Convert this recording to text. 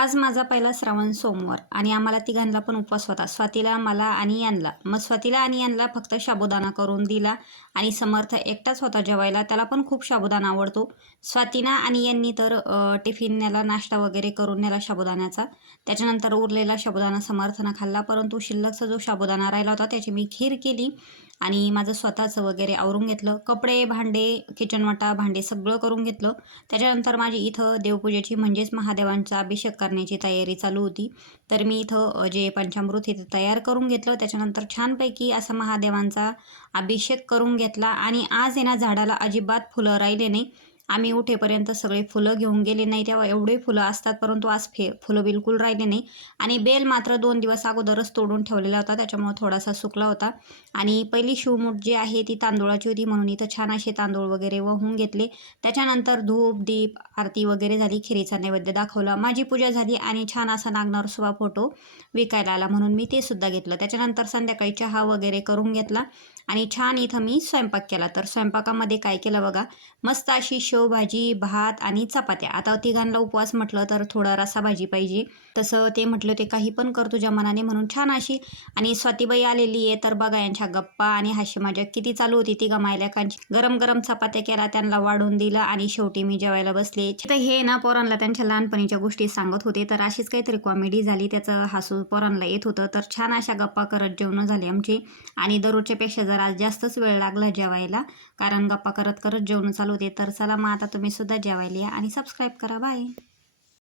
आज माझा पहिला श्रावण सोमवार आणि आम्हाला तिघांना पण उपवास होता. स्वातीला, मला आणि यांना. मग स्वातीला आणि यांना फक्त साबुदाणा करून दिला आणि समर्थ एकटाच होता जेवायला. त्याला पण खूप साबुदाणा आवडतो. स्वातीना आणि यांनी तर टिफिन नेला, नाश्ता वगैरे करून नेला साबुदाण्याचा. त्याच्यानंतर उरलेला साबुदाणा समर्थनं खाल्ला, परंतु शिल्लकचा जो साबुदाणा राहिला होता त्याची मी खीर केली आणि माझं स्वतःचं वगैरे आवरून घेतलं. कपडे, भांडे, किचन वाटा, भांडे सगळं करून घेतलं. त्याच्यानंतर माझी इथं देवपूजेची म्हणजेच महादेवांचा अभिषेक करण्याची तयारी चालू होती. तर मी इथं जे पंचामृत इथं तयार करून घेतलं. त्याच्यानंतर छानपैकी असा महादेवांचा अभिषेक करून घेतला आणि आज आहे ना झाडाला अजिबात फुलं राहिले नाही. आम्ही उठेपर्यंत सगळे फुलं घेऊन गेले नाही, तेव्हा एवढे फुलं असतात, परंतु आज फुलं बिलकुल राहिले नाही. आणि बेल मात्र 2 दिवस अगोदरच तोडून ठेवलेला होता, त्याच्यामुळे थोडासा सुकला होता. आणि पहिली शिवमूठ जी आहे ती तांदूळाची होती, म्हणून इथं छान असे तांदूळ वगैरे वाहून घेतले. त्याच्यानंतर धूप, दीप, आरती वगैरे झाली, खिरीचा नैवेद्य दाखवला, माझी पूजा झाली आणि छान असा नागनरसोबा फोटो विकायला आला म्हणून मी ते सुद्धा घेतलं. त्याच्यानंतर संध्याकाळी चहा वगैरे करून घेतला आणि छान इथं मी स्वयंपाक केला. तर स्वयंपाकामध्ये काय केलं बघा, मस्त अशी शेवभाजी, भात आणि चपात्या. आता तिघांना उपवास म्हटलं तर थोडा रस्सा भाजी पाहिजे, तसं ते म्हटलं ते काही पण कर तुझ्या मनाने, म्हणून छान अशी. आणि स्वातीबाई आलेली आहे, तर बघा यांच्या गप्पा आणि हास्य मजा किती चालू होती. ती मायलेकांची गरम गरम चपात्या केला, त्यांना वाढून दिलं आणि शेवटी मी जेवायला बसले. तर हे ना पोरांना त्यांच्या लहानपणीच्या गोष्टी सांगत होते, तर अशीच काहीतरी कॉमेडी झाली, त्याचं हसू पोरांना येत होतं. तर छान अशा गप्पा करत जेवणं झाली आमची आणि दररोजच्या पेक्षा जरा जास्तच वेळ लागला जेवायला, कारण गप्पा करत करत जेवण चालू होते. तर चला मग आता तुम्ही सुद्धा जेवायला या आणि सबस्क्राईब करा. बाय.